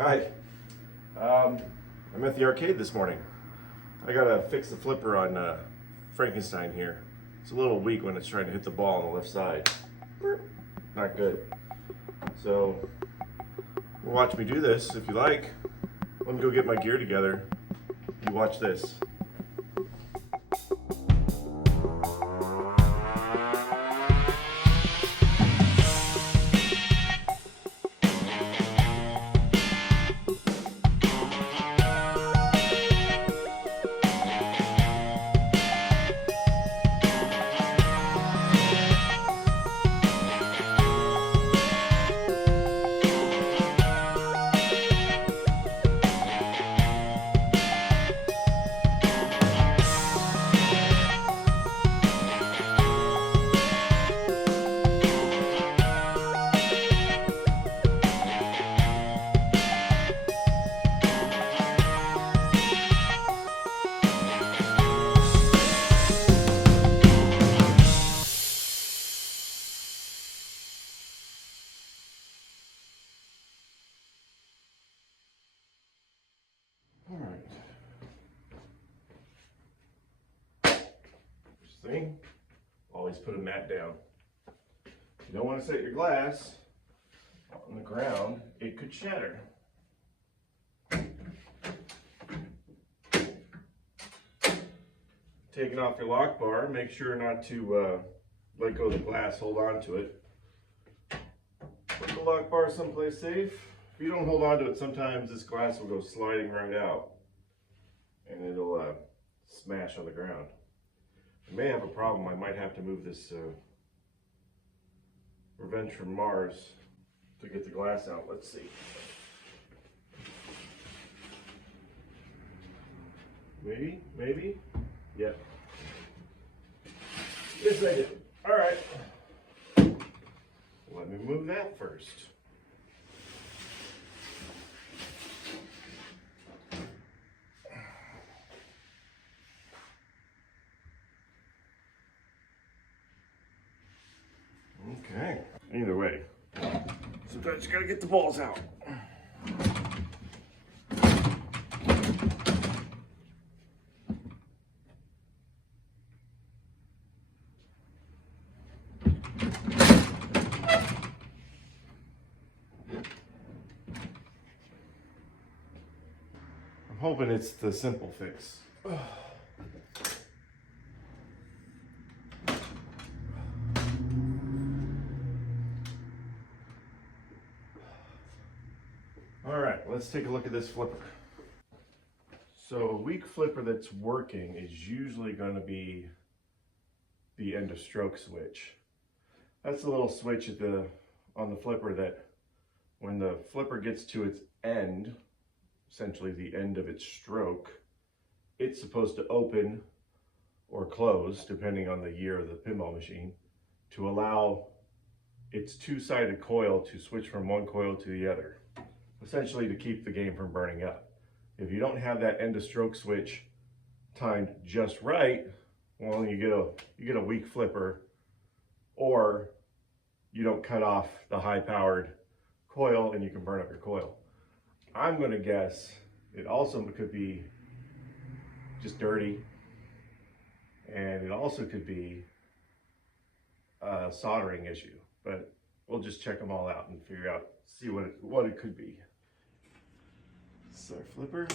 Hi. I'm at the arcade this morning. I gotta fix the flipper on Frankenstein here. It's a little weak when it's trying to hit the ball on the left side. Not good. So, watch me do this if you like. Let me go get my gear together. You watch this. All right. First thing, always put a mat down. You don't want to set your glass on the ground, it could shatter. Taking off your lock bar, make sure not to let go of the glass, hold on to it. Put the lock bar someplace safe. If you don't hold on to it, sometimes this glass will go sliding right out and it'll smash on the ground. I may have a problem. I might have to move this Revenge from Mars to get the glass out. Let's see. Maybe? Yep. Yes, I did. All right. Let me move that first. Okay. Either way, sometimes you gotta get the balls out. I'm hoping it's the simple fix. All right, let's take a look at this flipper. So a weak flipper that's working is usually going to be the end of stroke switch. That's a little switch on the flipper that when the flipper gets to its end, essentially the end of its stroke, it's supposed to open or close, depending on the year of the pinball machine, to allow its two-sided coil to switch from one coil to the other, essentially to keep the game from burning up. If you don't have that end of stroke switch timed just right, well, you get a weak flipper, or you don't cut off the high-powered coil and you can burn up your coil. I'm going to guess it also could be just dirty, and it also could be a soldering issue, but we'll just check them all out and figure out, see what it could be. This is our flipper.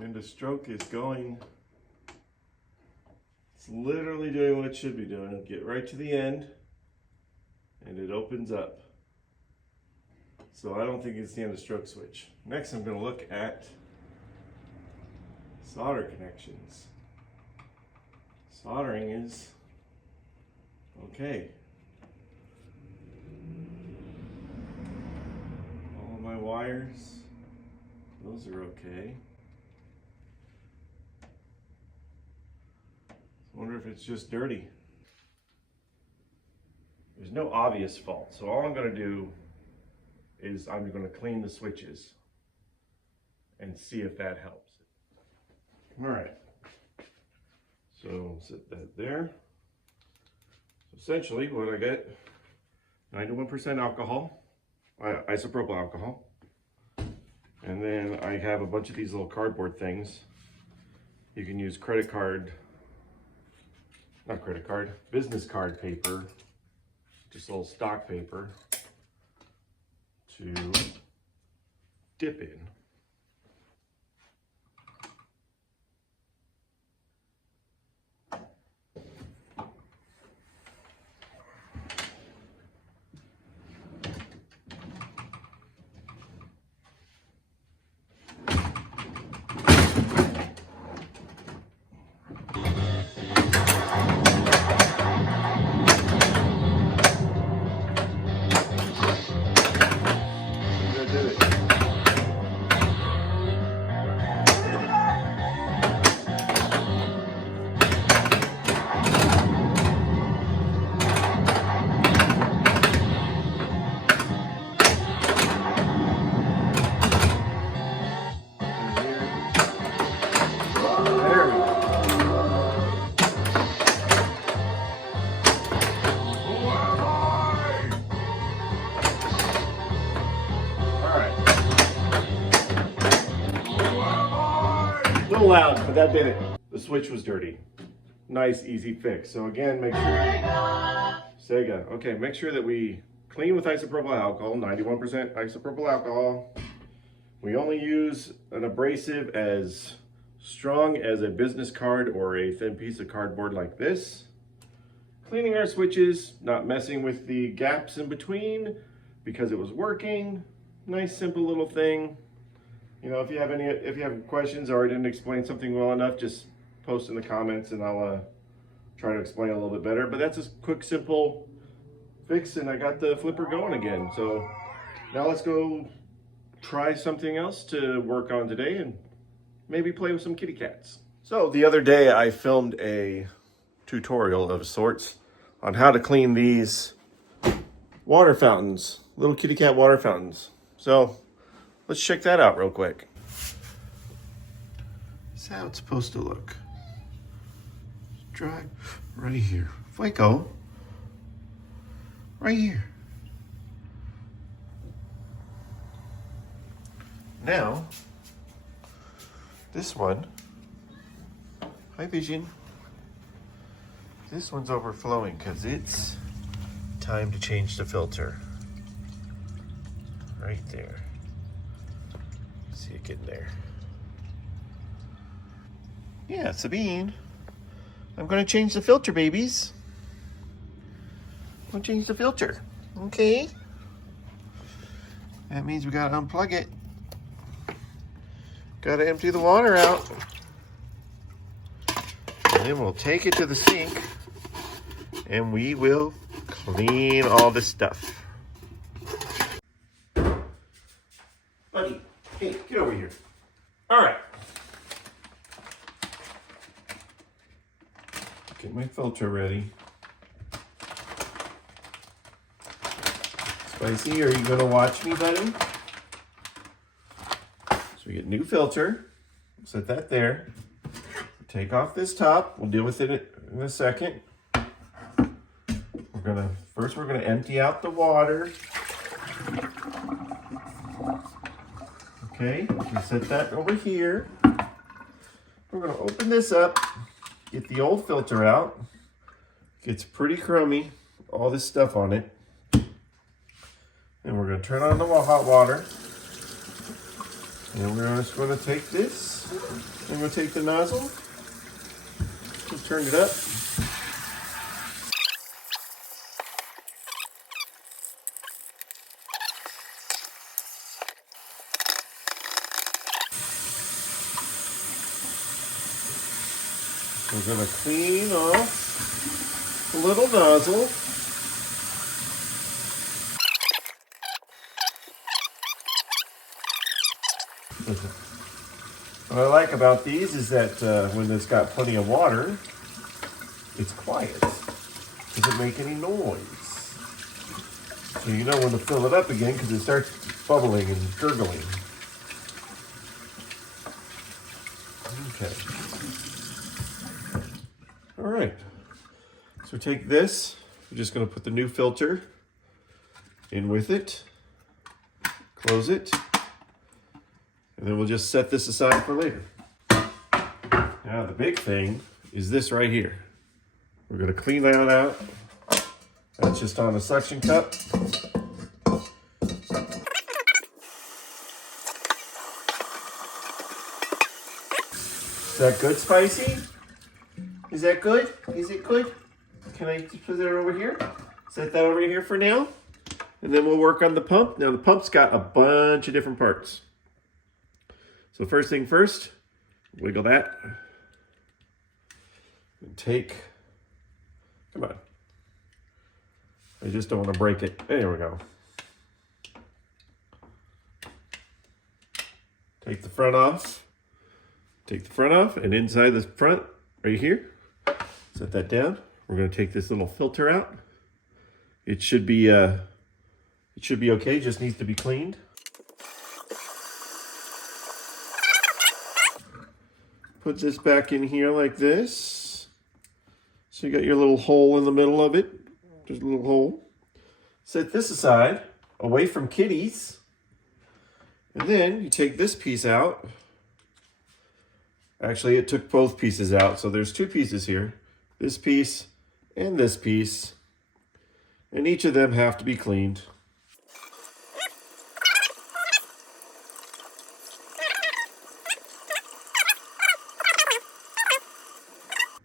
And the stroke is going, it's literally doing what it should be doing. It'll get right to the end and it opens up. So I don't think it's the end of stroke switch. Next, I'm going to look at solder connections. Soldering is okay. All of my wires, those are okay. I wonder if it's just dirty. There's no obvious fault, so all I'm going to do is I'm going to clean the switches and see if that helps. All right, so set that there. So essentially what I get 91% alcohol, isopropyl alcohol. And then I have a bunch of these little cardboard things. You can use business card paper, just a little stock paper to dip in. A little loud, but that did it. The switch was dirty. Nice, easy fix. So again, make sure... Sega. Okay, make sure that we clean with isopropyl alcohol, 91% isopropyl alcohol. We only use an abrasive as strong as a business card or a thin piece of cardboard like this. Cleaning our switches, not messing with the gaps in between because it was working. Nice, simple little thing. You know, if you have questions or I didn't explain something well enough, just post in the comments and I'll try to explain a little bit better. But that's a quick, simple fix, and I got the flipper going again. So now let's go try something else to work on today and maybe play with some kitty cats. So the other day I filmed a tutorial of sorts on how to clean these water fountains, little kitty cat water fountains. So let's check that out real quick. This is how it's supposed to look. Dry right here. Fuego. Right here. Now, this one, hi Vision, this one's overflowing because it's time to change the filter. Right there. See it getting there. Yeah, Sabine, I'm gonna change the filter, babies. I'm gonna change the filter, okay? That means we gotta unplug it. Gotta empty the water out. And then we'll take it to the sink and we will clean all this stuff. Buddy, hey, get over here. All right. Get my filter ready. Spicy, are you gonna watch me, buddy? So we get new filter, set that there. Take off this top, we'll deal with it in a second. First we're gonna empty out the water. Okay, we set that over here. We're gonna open this up, get the old filter out. Gets pretty crummy, all this stuff on it. And we're gonna turn on the hot water. And we're just going to take this, and we'll take the nozzle, just turn it up. We're going to clean off the little nozzle. What I like about these is that when it's got plenty of water, it's quiet. Doesn't make any noise. So you know when to fill it up again because it starts bubbling and gurgling. Okay. All right. So take this. We're just going to put the new filter in with it, close it, and then we'll just set this aside for later. Now the big thing is this right here. We're going to clean that out. That's just on a suction cup. Is that good, Spicy? Is that good? Is it good? Can I just put it over here? Set that over here for now. And then we'll work on the pump. Now the pump's got a bunch of different parts. So first thing first, wiggle that. And take, come on. I just don't want to break it. There we go. Take the front off. Take the front off, and inside the front, right here, set that down. We're going to take this little filter out. It should be okay. Just needs to be cleaned. Put this back in here like this. So you got your little hole in the middle of it. Just a little hole. Set this aside, away from kitties. And then you take this piece out. Actually, it took both pieces out, so there's two pieces here. This piece and this piece. And each of them have to be cleaned.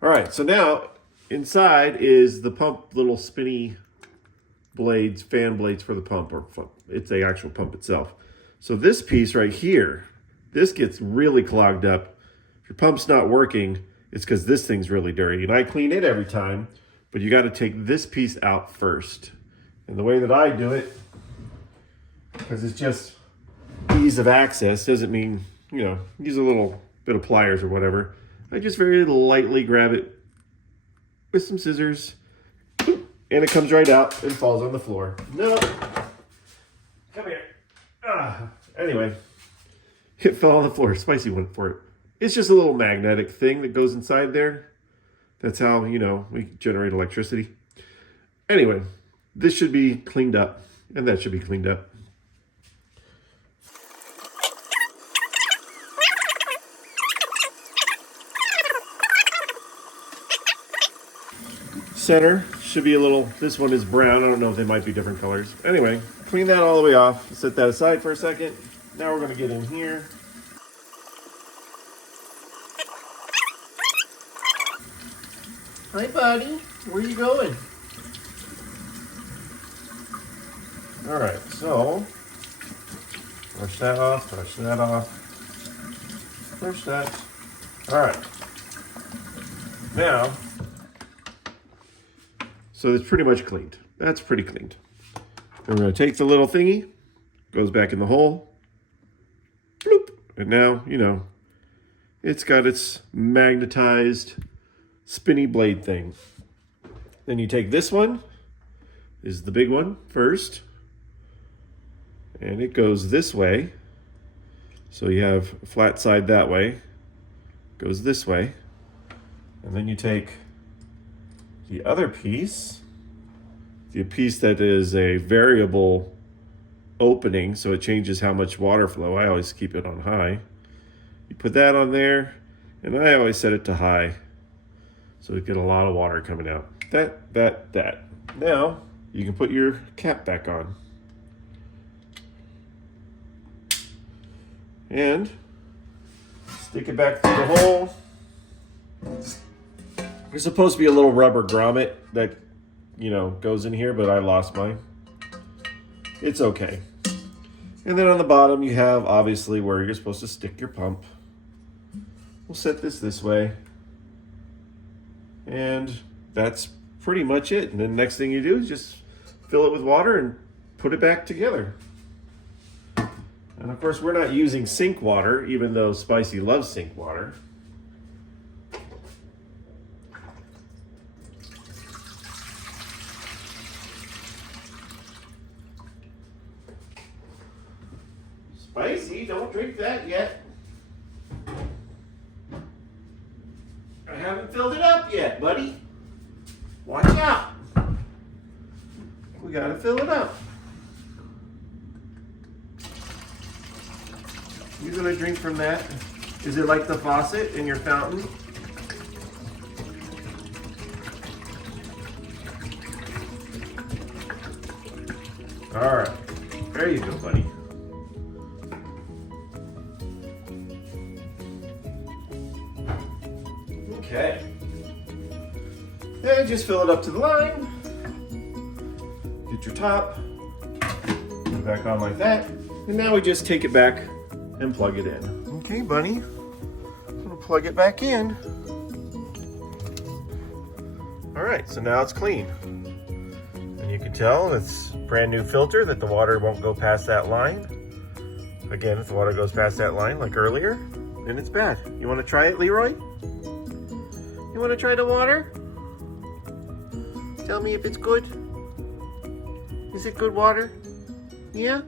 All right, so now inside is the pump, little spinny blades, fan blades for the pump, or it's the actual pump itself. So this piece right here, this gets really clogged up. If your pump's not working, it's because this thing's really dirty. And I clean it every time, but you got to take this piece out first. And the way that I do it, because it's just ease of access, doesn't mean, you know, use a little bit of pliers or whatever. I just very lightly grab it with some scissors, and it comes right out and falls on the floor. No, come here. Anyway, it fell on the floor. Spicy went for it. It's just a little magnetic thing that goes inside there. That's how, you know, we generate electricity. Anyway, this should be cleaned up, and that should be cleaned up. Center should be a little, this one is brown. I don't know if they might be different colors. Anyway, clean that all the way off. Set that aside for a second. Now we're going to get in here. Hi, buddy. Where are you going? All right, so brush that off, brush that off, brush that. All right. Now, so it's pretty much cleaned. That's pretty cleaned. Then we're going to take the little thingy, goes back in the hole, bloop, and now, you know, it's got its magnetized spinny blade thing. Then you take this one, is the big one first, and it goes this way. So you have a flat side that way, goes this way, and then you take the other piece, the piece that is a variable opening, so it changes how much water flow. I always keep it on high. You put that on there, and I always set it to high, so you get a lot of water coming out. That. Now, you can put your cap back on. And stick it back through the hole. There's supposed to be a little rubber grommet that, you know, goes in here, but I lost mine. It's okay. And then on the bottom, you have obviously where you're supposed to stick your pump. We'll set this way. And that's pretty much it. And then the next thing you do is just fill it with water and put it back together. And of course, we're not using sink water, even though Spicy loves sink water. Spicy, don't drink that yet. I haven't filled it up yet, buddy. Watch out. We gotta fill it up. You gonna drink from that? Is it like the faucet in your fountain? All right, there you go, buddy. Okay. And just fill it up to the line. Get your top. Put it back on like that. And now we just take it back and plug it in. Okay, bunny. I'm gonna plug it back in. All right, so now it's clean. And you can tell it's a brand new filter that the water won't go past that line. Again, if the water goes past that line like earlier, then it's bad. You wanna try it, Leroy? You wanna try the water? Tell me if it's good. Is it good water? Yeah?